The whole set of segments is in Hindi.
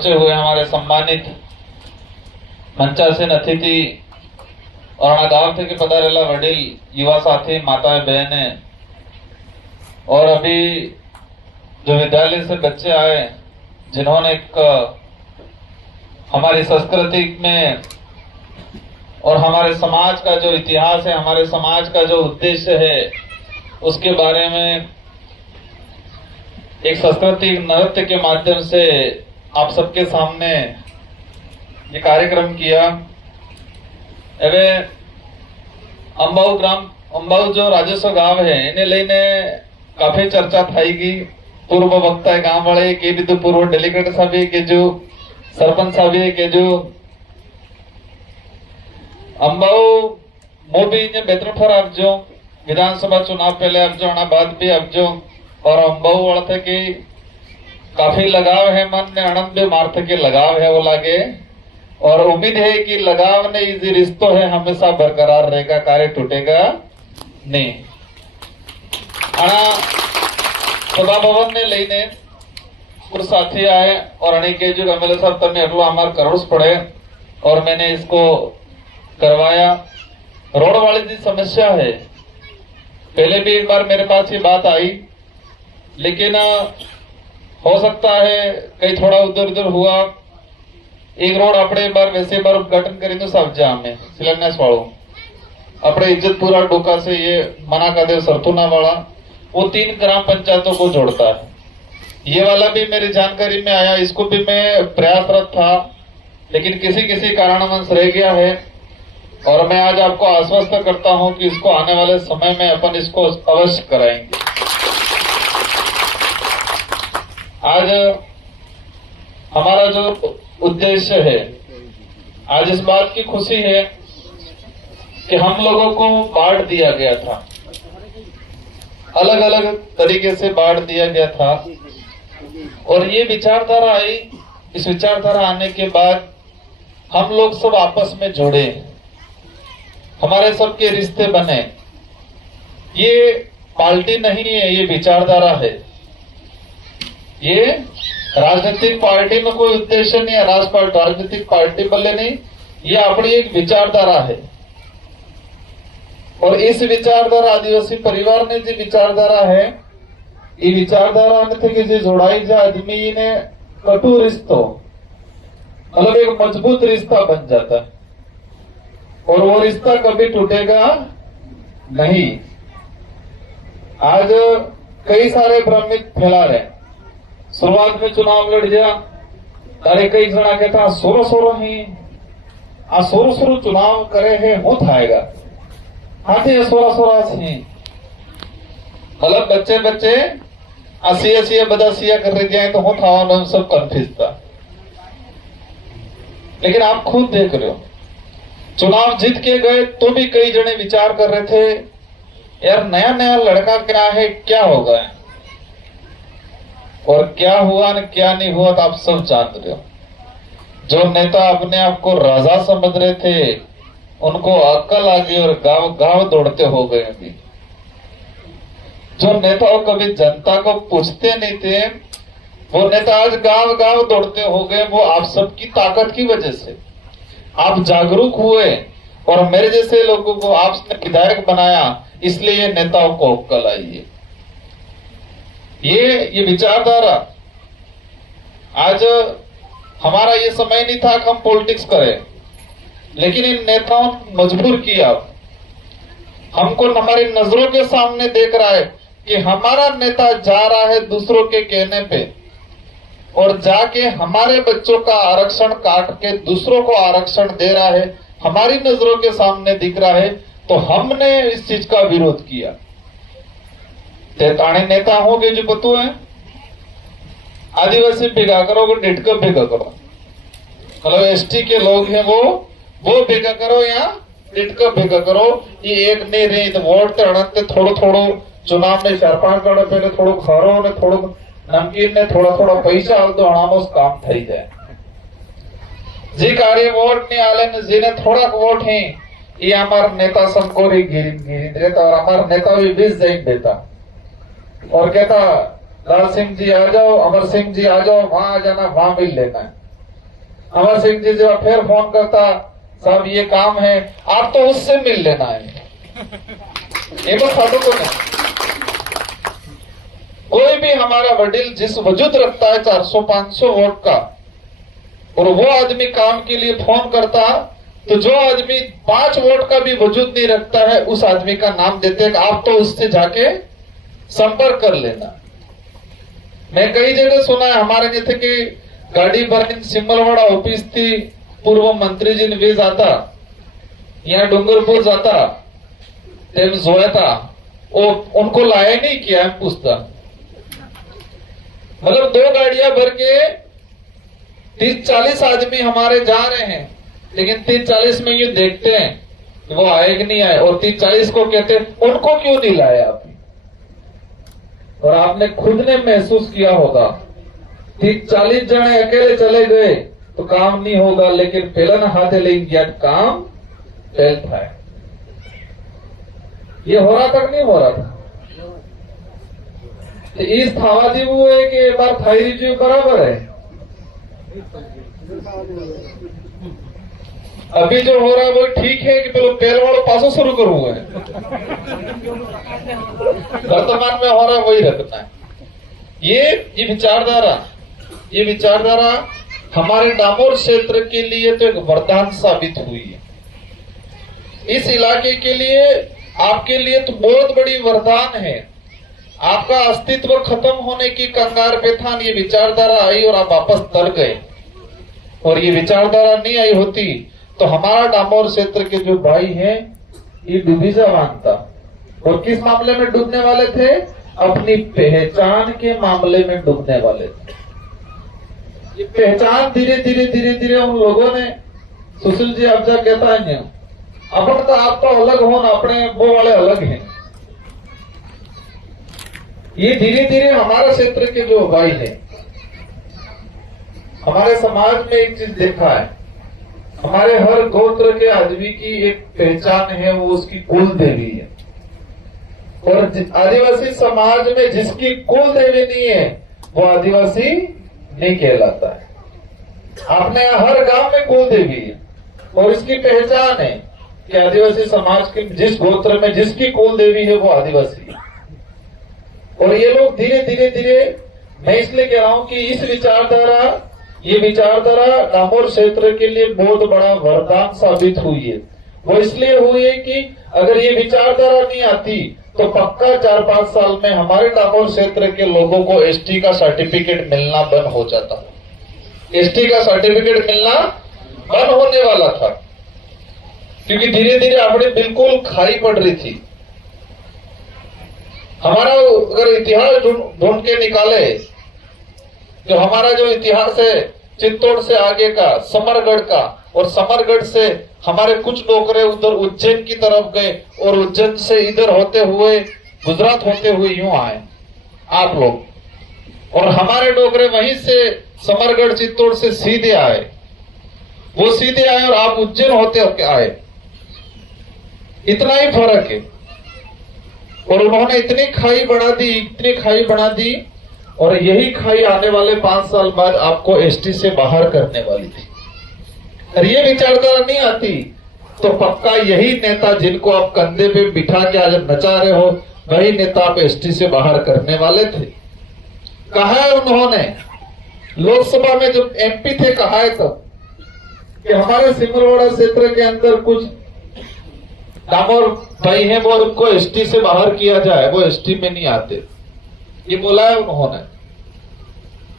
पहुंचे हुए हमारे सम्मानित मंचासीन अतिथि और गांव थे पधारेला वडील युवा साथी माताएं बहने और अभी जो विद्यालय से बच्चे आए जिन्होंने एक हमारी संस्कृति में और हमारे समाज का जो इतिहास है, हमारे समाज का जो उद्देश्य है, उसके बारे में एक सांस्कृतिक नृत्य के माध्यम से आप सबके सामने ये कार्यक्रम किया। एवे अंबाऊ जो राजस्व गांव है इन्हें लेने काफी चर्चा थाएगी। पूर्व वक्ता है गांव वाले के भी तो पूर्व डेलीगेट साहब के जो सरपंच साहब के जो अंबाऊ मोबी ने बेतरफर आपजो विधानसभा चुनाव पहले आपजो आना बाद भी आपजो और अंबाऊ वाले के काफी लगाव है मन ने आनंद भी मार्थ के लगाव है वो लागे और उम्मीद है कि लगाव ने इसी रिश्तों है हमेशा बरकरार रहेगा, कार्य टूटेगा नहीं। सभा भवन ने लेने कुछ साथी आए और अणी के जो एमएलए साहब तने एटलो हमारे करोड़ पड़े और मैंने इसको करवाया। रोड वाली जी समस्या है, पहले भी एक बार मेरे पास ये बात आई, लेकिन हो सकता है कहीं थोड़ा उधर उधर हुआ। एक रोड अपने बार वैसे बार उद्घाटन करेंगे सब जामे शिलान्यास वालों अपने इज्जतपुरा डोका से ये मना का देव सरतुना वाला वो 3 ग्राम पंचायतों को जोड़ता है। ये वाला भी मेरी जानकारी में आया, इसको भी मैं प्रयासरत था लेकिन किसी कारणवश रह गया है और मैं आज आपको आश्वस्त करता हूं कि इसको आने वाले समय में अपन इसको अवश्य कराएंगे। आज हमारा जो उद्देश्य है, आज इस बात की खुशी है कि हम लोगों को बांट दिया गया था, अलग अलग तरीके से बांट दिया गया था और ये विचारधारा आई। इस विचारधारा आने के बाद हम लोग सब आपस में जुड़े, हमारे सबके रिश्ते बने। ये पार्टी नहीं है, ये विचारधारा है। ये राजनीतिक पार्टी में कोई उद्देश्य नहीं है, राजनीतिक पार्टी बल्ले नहीं, ये अपनी एक विचारधारा है और इस विचारधारा आदिवासी परिवार ने जो विचारधारा है, ये विचारधारा में थे कि जो जोड़ाई जा आदमी ने कटु रिश्तों मतलब एक मजबूत रिश्ता बन जाता है और वो रिश्ता कभी टूटेगा नहीं। आज कई सारे भ्रमित फैला रहे, शुरुआत में चुनाव लड़ जा तारे कई जना कहता सोरो ही आ सोरो चुनाव करे है हो थाएगा हाथी सोरा सी मतलब बच्चे सिया बदा सिया कर रहे जाए तो हो था सब कन्फ्यूज था। लेकिन आप खुद देख रहे हो चुनाव जीत के गए तो भी कई जने विचार कर रहे थे यार नया लड़का क्या है, क्या होगा और क्या हुआ न क्या नहीं हुआ तो आप सब जान रहे हो। जो नेता अपने आप को राजा समझ रहे थे उनको अक्ल आ गई और गांव दौड़ते हो गए। अभी जो नेता कभी जनता को पूछते नहीं थे वो नेता आज गांव दौड़ते हो गए। वो आप सबकी ताकत की वजह से आप जागरूक हुए और मेरे जैसे लोगों को आपने विधायक बनाया, इसलिए ये नेताओं को अक्ल आई है। ये विचारधारा आज हमारा ये समय नहीं था कि हम पॉलिटिक्स करें, लेकिन इन नेताओं ने मजबूर किया। हमको हमारी नजरों के सामने देख रहा है कि हमारा नेता जा रहा है दूसरों के कहने पे और जाके हमारे बच्चों का आरक्षण काट के दूसरों को आरक्षण दे रहा है, हमारी नजरों के सामने दिख रहा है, तो हमने इस चीज का विरोध किया। तेताने नेता होंगे जो बतू है आदिवासी भेगा करो, डिटकर भेगा करो, मतलब एसटी के लोग हैं वो भेगा करो या डिटकर भेगा करो। ये एक नहीं रही तो वोट तो थोड़ो चुनाव में 4-5 गणो पहले थोड़ो खारो ने थोड़ो नमकीन ने थोड़ा पैसा आल तो अणामो काम थई जाए। जे कार्य वोट नहीं आले ने जेने थोड़ा वोट है ये हमारा नेता संकोरी गिरी देता और हमारा नेता भी 20 जैन देता और कहता लाल सिंह जी आ जाओ, अमर सिंह जी आ जाओ, वहां आ जाना, वहां मिल लेना है। अमर सिंह जी जब फिर फोन करता, साहब ये काम है, आप तो उससे मिल लेना है। ये बस साधु को नहीं, कोई भी हमारा वडील जिस वजूद रखता है 400-500 वोट का, और वो आदमी काम के लिए फोन करता, तो जो आदमी 5 वोट का भी वजूद नहीं रखता है, उस आदमी का नाम देते हैं कि आप तो उससे जाके संपर्क कर लेना। मैं कई जगह सुना है, हमारे जैसे कि गाड़ी बर्निंग सिमलवाड़ा ऑफिस थी, पूर्व मंत्री जी ने भी जाता, यहाँ डूंगरपुर जाता, तेम जोया था, वो उनको लाया नहीं किया है, पूछता। मतलब 2 गाड़ियां भर के 30-40 आदमी हमारे जा रहे हैं, लेकिन 30-40 में ये देखते हैं कि वो आए कि नहीं आए, और 30-40 को कहते हैं उनको क्यों नहीं लाया आप। और आपने खुद ने महसूस किया होगा, 30-40 जने अकेले चले गए तो काम नहीं होगा, लेकिन पहला हाथे लेंगे काम फैलता है। ये हो रहा था कि नहीं हो रहा था? तो इस थावादी वो है कि एक बार थाई रिव्यू बराबर है। अभी जो हो रहा है वो ठीक है कि पहले पहले वालों पासों शुरू करूंगा, वर्तमान में हो रहा है वही रखना है। ये विचारधारा हमारे डामोर क्षेत्र के लिए तो एक वरदान साबित हुई है। इस इलाके के लिए, आपके लिए तो बहुत बड़ी वरदान है। आपका अस्तित्व खत्म होने की कंगार पे था, ये विचारधारा आई और आप वापस तर गए। और ये विचारधारा नहीं आई होती तो हमारा डामोर क्षेत्र के जो भाई हैं ये डूबी जवान था। और किस मामले में डूबने वाले थे? अपनी पहचान के मामले में डूबने वाले थे। ये पहचान धीरे धीरे उन लोगों ने, सुशील जी अब जा कहता है अपन तो आप तो अलग हो ना, अपने वो वाले अलग हैं। ये धीरे धीरे हमारे क्षेत्र के जो भाई है, हमारे समाज में एक चीज देखा है, हमारे हर गोत्र के आदमी की एक पहचान है, वो उसकी कुल देवी है। और आदिवासी समाज में जिसकी कुल देवी नहीं है वो आदिवासी नहीं कहलाता है। आपने हर गांव में कुल देवी है और इसकी पहचान है कि आदिवासी समाज के जिस गोत्र में जिसकी कुल देवी है वो आदिवासी है। और ये लोग धीरे धीरे, मैं इसलिए कह रहा हूं कि ये विचारधारा डामोर क्षेत्र के लिए बहुत बड़ा वरदान साबित हुई है। वो इसलिए हुई है कि अगर ये विचारधारा नहीं आती तो पक्का 4-5 साल में हमारे डामोर क्षेत्र के लोगों को एसटी का सर्टिफिकेट मिलना बंद हो जाता। एसटी का सर्टिफिकेट मिलना बंद होने वाला था, क्योंकि धीरे धीरे अपने बिल्कुल खाई पड़ रही थी। हमारा अगर इतिहास ढूंढ के निकाले तो हमारा जो इतिहास है चित्तौड़ से आगे का, समरगढ़ का, और समरगढ़ से हमारे कुछ डोगरे उधर उज्जैन की तरफ गए और उज्जैन से इधर होते हुए गुजरात होते हुए यूं आए आप लोग, और हमारे डोगरे वहीं से समरगढ़ चित्तौड़ से सीधे आए, वो सीधे आए और आप उज्जैन होते होके आए। इतना ही फर्क है। और उन्होंने इतनी खाई बढ़ा दी और यही खाई आने वाले 5 साल बाद आपको एसटी से बाहर करने वाली थी। और ये विचारधारा नहीं आती तो पक्का यही नेता जिनको आप कंधे पे बिठा के आज नचा रहे हो, वही नेता आप एसटी से बाहर करने वाले थे। कहा है उन्होंने लोकसभा में जब एमपी थे, कहा है तब कि हमारे सिमलवाड़ा क्षेत्र के अंदर कुछ डामोर भाई हैं, वो उनको एसटी से बाहर किया जाए, वो एसटी में नहीं आते, ये बोला है उन्होंने।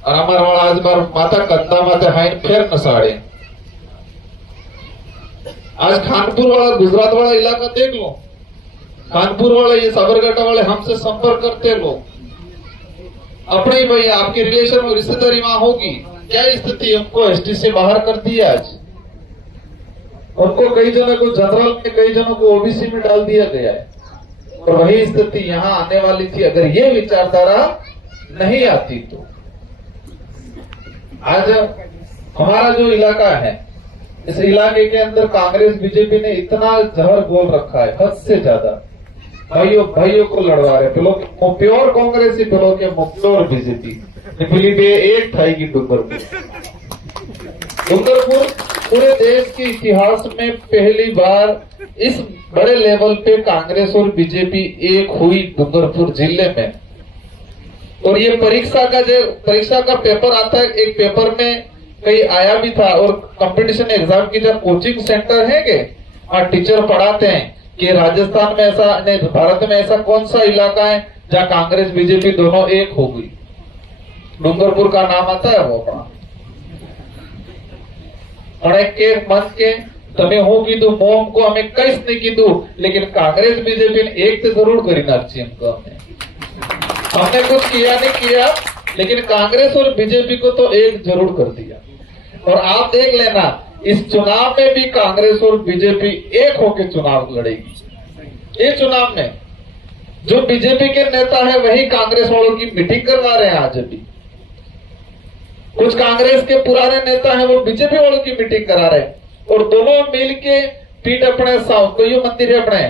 और हमारा वाला आज बार माता कंधा माते हाइन फिर नसाड़े। आज खानपुर वाला, गुजरात वाला इलाका देख लो, खानपुर वाले, ये साबरकाठा वाले हमसे संपर्क करते लोग, अपने ही भाई आपके रिलेशन में रिश्तेदारी वहां होगी, क्या स्थिति, हमको एसटी से बाहर कर दिया आज। उनको कई जनों को जनरल में, कई जनों को ओबीसी में डाल दिया गया है। और वही स्थिति यहां आने वाली थी अगर ये विचारधारा नहीं आती तो। आज हमारा जो इलाका है, इस इलाके के अंदर कांग्रेस बीजेपी ने इतना जहर घोल रखा है, हद से ज्यादा। भाइयों को लड़वा रहे, प्योर कांग्रेस ही, प्योर बीजेपी, एक थाई की डूबर डूंगरपुर पूरे देश के इतिहास में पहली बार इस बड़े लेवल पे कांग्रेस और बीजेपी एक हुई डूंगरपुर जिले में। और ये परीक्षा का पेपर आता है, एक पेपर में कहीं आया भी था। और कंपटीशन एग्जाम की जब कोचिंग सेंटर है के और टीचर पढ़ाते हैं कि राजस्थान में ऐसा नहीं, भारत में ऐसा कौन सा इलाका है जहाँ कांग्रेस बीजेपी दोनों एक हो गई। डूंगरपुर का नाम आता है वो अपना के मन के तमे हूं कीधु मोम को हमें कई नहीं कीधु, लेकिन कांग्रेस बीजेपी ने एक तो जरूर करी ना अच्छी हमने कुछ किया नहीं किया, लेकिन कांग्रेस और बीजेपी को तो एक जरूर कर दिया। और आप देख लेना इस चुनाव में भी कांग्रेस और बीजेपी एक होकर चुनाव लड़ेगी। ये चुनाव में जो बीजेपी के नेता है वही कांग्रेस वालों की मीटिंग करवा रहे हैं। आज भी कुछ कांग्रेस के पुराने नेता हैं वो बीजेपी वालों की मीटिंग करा रहे हैं, और दोनों मिल के पीठ अपने कोई मंदिर है अपने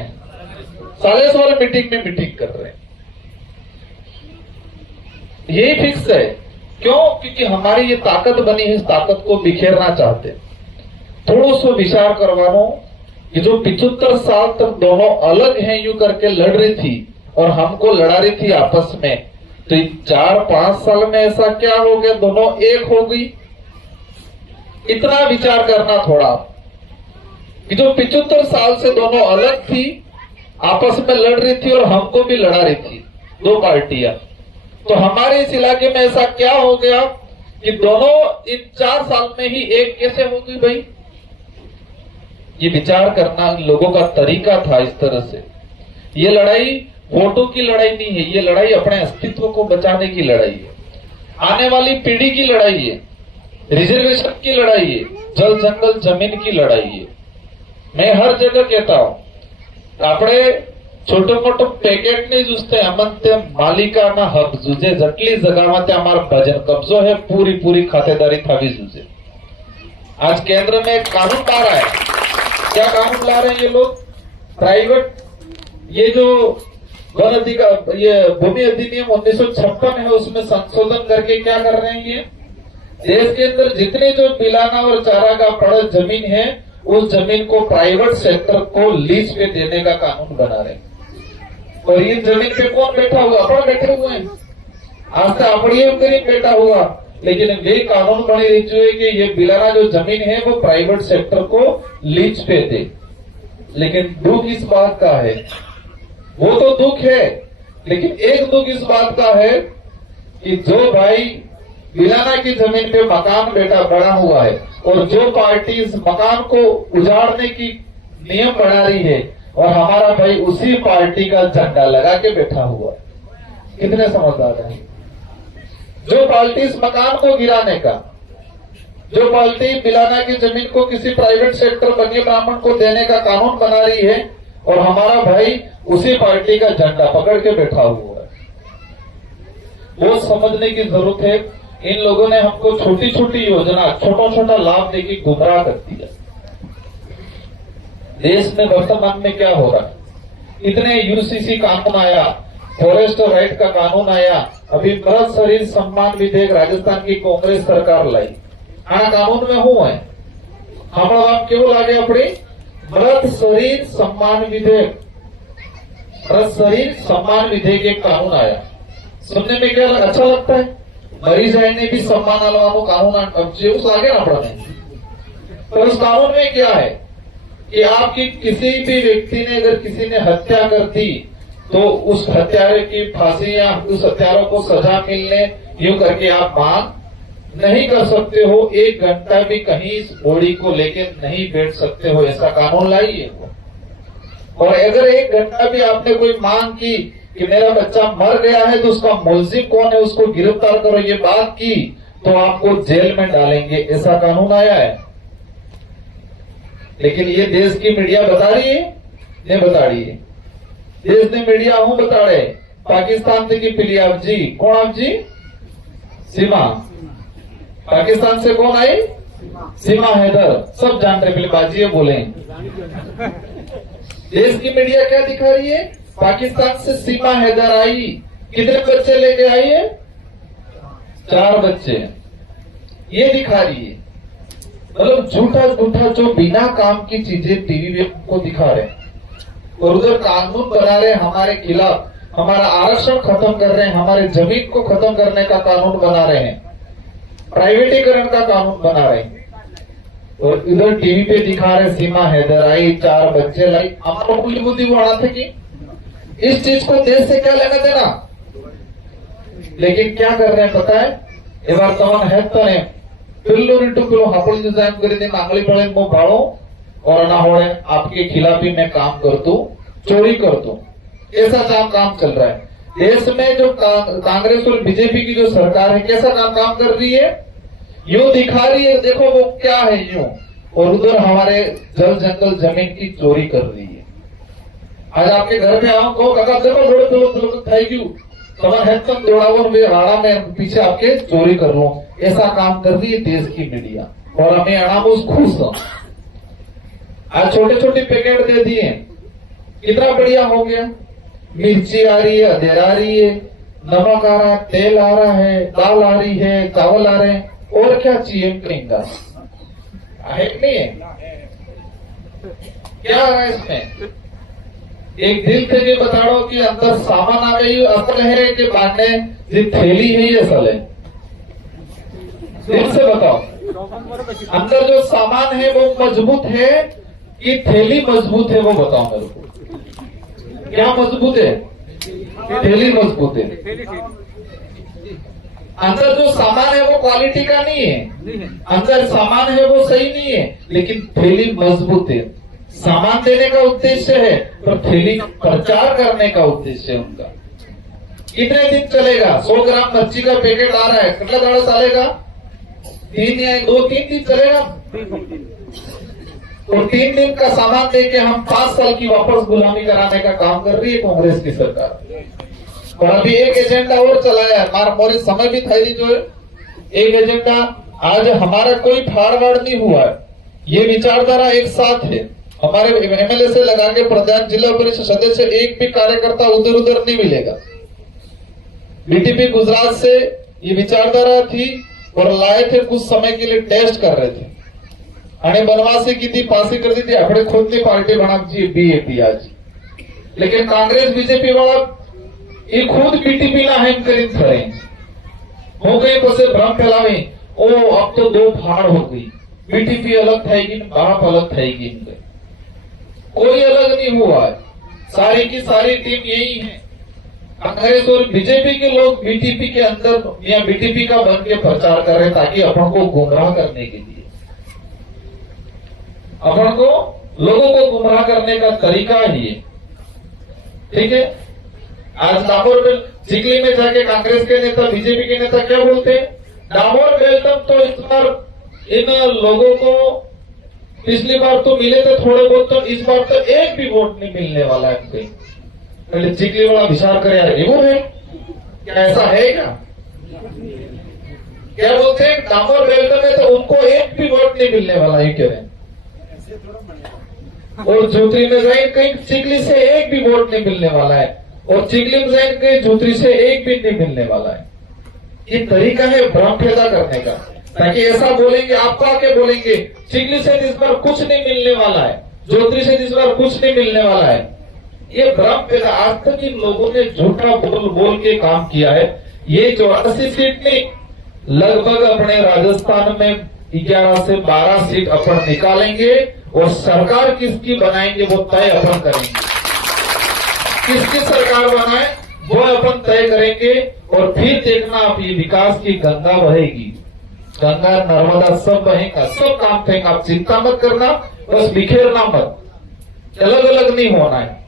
सालेस वाले मीटिंग में मीटिंग कर रहे हैं। यही फिक्स है। क्यों? क्योंकि हमारी ये ताकत बनी है, इस ताकत को बिखेरना चाहते। थोड़ा सा विचार करवानो कि जो 75 साल तक दोनों अलग हैं यूं करके लड़ रही थी और हमको लड़ा रही थी आपस में, तो 4-5 साल में ऐसा क्या हो गया दोनों एक हो गई। इतना विचार करना थोड़ा कि जो 75 साल से दोनों अलग थी, आपस में लड़ रही थी और हमको भी लड़ा रही थी दो पार्टियां, तो हमारे इस इलाके में ऐसा क्या हो गया कि दोनों इन 4 साल में ही एक कैसे हो गई भाई। ये विचार करना लोगों का तरीका था। इस तरह से ये लड़ाई वोटों की लड़ाई नहीं है, ये लड़ाई अपने अस्तित्व को बचाने की लड़ाई है, आने वाली पीढ़ी की लड़ाई है, रिजर्वेशन की लड़ाई है, जल जंगल जमीन की लड़ाई है। मैं हर जगह कहता हूं આપણે छोटो मोटो पैकेट नहीं जूझते, अमन ते मालिका ना हक जूझे, जटली जगह में ते हमारा भजन कब्जो है, पूरी पूरी खातेदारी थावी जूझे। आज केंद्र में कानून ला रहा है। क्या कानून ला रहे हैं ये लोग? प्राइवेट ये जो वन अधिकार ये भूमि अधिनियम 1956 है उसमें संशोधन करके क्या कर रहे हैं, ये देश के अंदर जितने जो पिलाना और चारा का पड़ा जमीन है उस जमीन को प्राइवेट सेक्टर को लीज पे देने का कानून बना रहे हैं। और ये जमीन पे कौन बैठा हुआ? अपन बैठे हुए हैं। आज तक अपनी गरीब बैठा हुआ, लेकिन ये कानून बनी रही है कि ये पिलाना जो जमीन है वो प्राइवेट सेक्टर को लीज पे दे। लेकिन दुख इस बात का है, वो तो दुख है, लेकिन एक दुख इस बात का है कि जो भाई बिलाना की जमीन पे मकान बेटा बना हुआ है और जो पार्टी इस मकान को उजाड़ने की नियम बना रही है और हमारा भाई उसी पार्टी का झंडा लगा के बैठा हुआ है। कितने समझदार हैं? जो पार्टी इस मकान को गिराने का, जो पार्टी बिलाना की जमीन को किसी प्राइवेट सेक्टर बनिए ब्राह्मण को देने का कानून बना रही है और हमारा भाई उसी पार्टी का झंडा पकड़ के बैठा हुआ है, वो समझने की जरूरत है। इन लोगों ने हमको छोटी छोटी योजना, छोटा छोटा लाभ देके गुमराह कर दिया। देश में वर्तमान में क्या हो रहा है? इतने यूसीसी कानून आया, फॉरेस्ट राइट का कानून आया, अभी मृत शरीर सम्मान विधेयक राजस्थान की कांग्रेस सरकार लाई। आ कानून में हूं है हमारा क्यों लागे अपनी मृत शरीर सम्मान विधेयक, मृत शरीर सम्मान विधेयक एक कानून आया। सुनने में क्या अच्छा लगता है? मरी जाने भी सम्मान अलवानो कानून लागे ना अपने। तो उस कानून में क्या है कि आपकी किसी भी व्यक्ति ने अगर किसी ने हत्या कर दी तो उस हत्यारे की फांसी या उस हत्यारों को सजा मिलने यूं करके आप मांग नहीं कर सकते हो। 1 घंटा भी कहीं इस बॉडी को लेके नहीं बैठ सकते हो, ऐसा कानून लाई है वो। और अगर 1 घंटा भी आपने कोई मांग की कि मेरा बच्चा मर गया है तो उसका मुलजिम कौन है उसको गिरफ्तार करो, ये बात की तो आपको जेल में डालेंगे, ऐसा कानून आया है। लेकिन ये देश की मीडिया बता रही है, नहीं बता रही है। देश ने मीडिया हूं बता रहे पाकिस्तान से की पिली आप जी, कौन आप जी? सीमा। पाकिस्तान से कौन आई? सीमा हैदर। सब जान रहे, फिल्मबाजी बोले। देश की मीडिया क्या दिखा रही है? पाकिस्तान से सीमा हैदर आई। कितने बच्चे लेके आई है? 4 बच्चे। ये दिखा रही है। मतलब झूठा झूठा जो बिना काम की चीजें टीवी पे को दिखा रहे हैं और उधर कानून बना रहे हमारे खिलाफ, हमारा आरक्षण खत्म कर रहे हैं, हमारे जमीन को खत्म करने का कानून बना रहे हैं, प्राइवेटीकरण का कानून बना रहे हैं। और इधर टीवी पे दिखा रहे सीमा हैदर आई, 4 बच्चे लाई। हमारा बुद्धि बुद्धि बढ़ा थे कि इस चीज को देश से क्या लेना देना, लेकिन क्या कर रहे हैं पता है, इबार तमन हेत्तने पिल्लूरिटू पिलो हापुल डिजाइन कर दे आंगली पड़े वो भाड़ो और ना हो आपके खिलाफ ही मैं काम कर दूं, चोरी कर दूं, ऐसा काम चल रहा है देश में। जो कांग्रेस और बीजेपी की जो सरकार है कैसा काम कर रही है, यूं दिखा रही है देखो वो क्या है यूं, और उधर हमारे जल जंगल जमीन की चोरी कर रही है। आज आपके घर में आओ को काका देखो बड़े थैंक यू तुम्हारा हेड तक दौड़ाओ राड़ा में पीछे आपके चोरी कर लो, ऐसा काम कर रही है देश की मीडिया। और हमें अनामुस खुश आज छोटे छोटे पैकेट दे दिए, कितना बढ़िया हो गया। मिर्ची आ रही है, अदरक आ रही है, नमक आ रहा है, तेल आ रहा है, दाल आ रही है, चावल आ रहे हैं, और क्या चाहिए कहेंगा है नहीं है, क्या आ रहा है इसमें। एक दिल से ये बता दो कि अंदर सामान आ गई असल है कि बांटने जो थैली है ये असल है, दिल से बताओ अंदर जो सामान है वो मजबूत है कि थैली मजबूत है, वो बताओ मेरे को। क्या मजबूत है, थैली मजबूत है। अंदर जो सामान है वो क्वालिटी का नहीं है, अंदर सामान है वो सही नहीं है, लेकिन थैली मजबूत है। सामान देने का उद्देश्य है पर थैली प्रचार करने का उद्देश्य है उनका। कितने दिन चलेगा, 100 ग्राम मिर्ची का पैकेट आ रहा है, कितना दाड़ा चलेगा, 3 या 2-3 दिन चलेगा। और 3 दिन का सामान देके हम 5 साल की वापस गुलामी कराने का काम कर रही है कांग्रेस की सरकार। और अभी एक एजेंडा और चलाया है, मोरे समय भी था जो है एक एजेंडा। आज हमारा कोई फाड़वाड़ नहीं हुआ है, ये विचारधारा एक साथ है। हमारे एमएलए से लगा के प्रधान जिला परिषद सदस्य एक भी कार्यकर्ता उधर उधर नहीं मिलेगा। बीटीपी गुजरात से ये विचारधारा थी और लाए थे, कुछ समय के लिए टेस्ट कर रहे थे અને बनवासी की थी, पासी कर दी थी, अपने खुद की पार्टी बना दी बीएपी आज। लेकिन कांग्रेस बीजेपी वाला ये खुद बीटीपी ना हेम करी खड़े हो गए, पसे भ्रम फैलावे ओ अब तो 2 फाड़ हो गई, बीटीपी अलग थाएगी, बाप अलग थाएगी, कोई अलग नहीं हुआ है, सारी की सारी टीम यही है। कांग्रेस और बीजेपी के लोग बीटीपी के अंदर या बीटीपी का बन के प्रचार कर रहे हैं ताकि अपन को गुमराह करने के लिए, अपन को लोगों को गुमराह करने का तरीका ही है। ठीक है, आज डामोर बेल चिखली में जाके कांग्रेस के नेता बीजेपी के नेता क्या बोलते हैं, डामोर बेल्टम तो इस बार इन लोगों को पिछली बार तो मिले थे थोड़े बहुत, तो इस बार तो एक भी वोट नहीं मिलने वाला है। पहले चिखली वाला विचार करे यार, ये वो है क्या, ऐसा है क्या बोलते हैं डामोर बेल्ट में तो उनको एक भी वोट नहीं मिलने वाला है कह रहे हैं। और झूतरी में जाए कहीं चिखली से एक भी वोट नहीं मिलने वाला है, और चिखली में जाए कहीं झूतरी से एक भी नहीं मिलने वाला है। ये तरीका है भ्रम पैदा करने का, ताकि ऐसा बोलेंगे आपको आके बोलेंगे चिखली से इस बार कुछ नहीं मिलने वाला है, जोत्री से इस बार कुछ नहीं मिलने वाला है। ये भ्रम पैदा आज तक इन लोगों ने झूठा बोल के काम किया है। ये 84 सीट नहीं, लगभग अपने राजस्थान में 11 से 12 सीट अपन निकालेंगे, और सरकार किसकी बनाएंगे वो तय अपन करेंगे। किसकी सरकार बनाए वो अपन तय करेंगे, और फिर देखना आप ये विकास की गंगा बहेगी, गंगा नर्मदा सब बहेगा, सब काम करेंगे। आप चिंता मत करना, बस बिखेरना मत, अलग अलग नहीं होना है।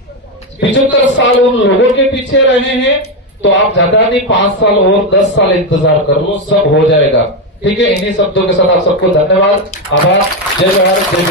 75 साल उन लोगों के पीछे रहे हैं, तो आप ज्यादा नहीं 5 साल और 10 साल इंतजार कर लो, सब हो जाएगा। ठीक है, इन्हीं शब्दों के साथ आप सबको धन्यवाद, आभार, जय भारत, जय